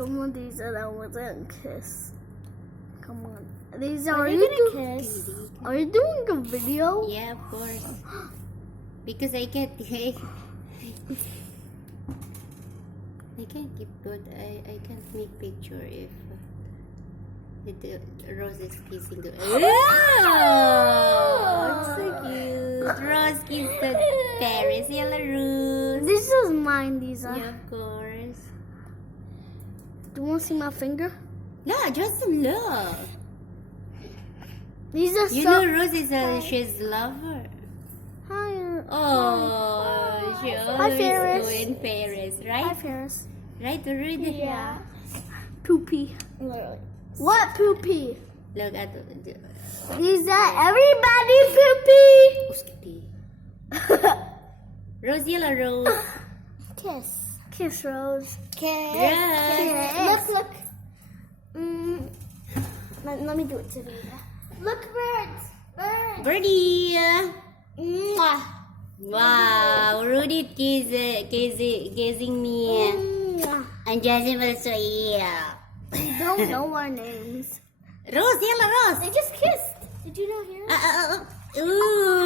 Come on, these are that wasn't kiss. Come on. These Are are you you gonna kiss? Are you doing a video? Yeah, of course. Because I can't. I can't keep good. I can't make picture if Rose is kissing the. Oh, it's so cute. Rose kissed the Paris. Yellow Rose. This is mine. These are. Yeah, of course. Do you want to see my finger? Yeah, just look. These are You so. know Rose is she's lover. Hi. Oh, she Hi, always Ferris. go in Paris, Hi, right? Ferris. Right, already. Yeah. Poopy. Literally. What poopy? Look at These are everybody poopy. Rose, yellow rose. Kiss. Kiss, Rose. Kiss. Yes. Look. Let me do it to you. Look, birds. Birds. Birdie. Mwah. Wow, Rudy kissing me. Mwah. And Jasmine will say, We don't know our names. Rose, yellow rose. They just kissed. Did you not hear? Ooh.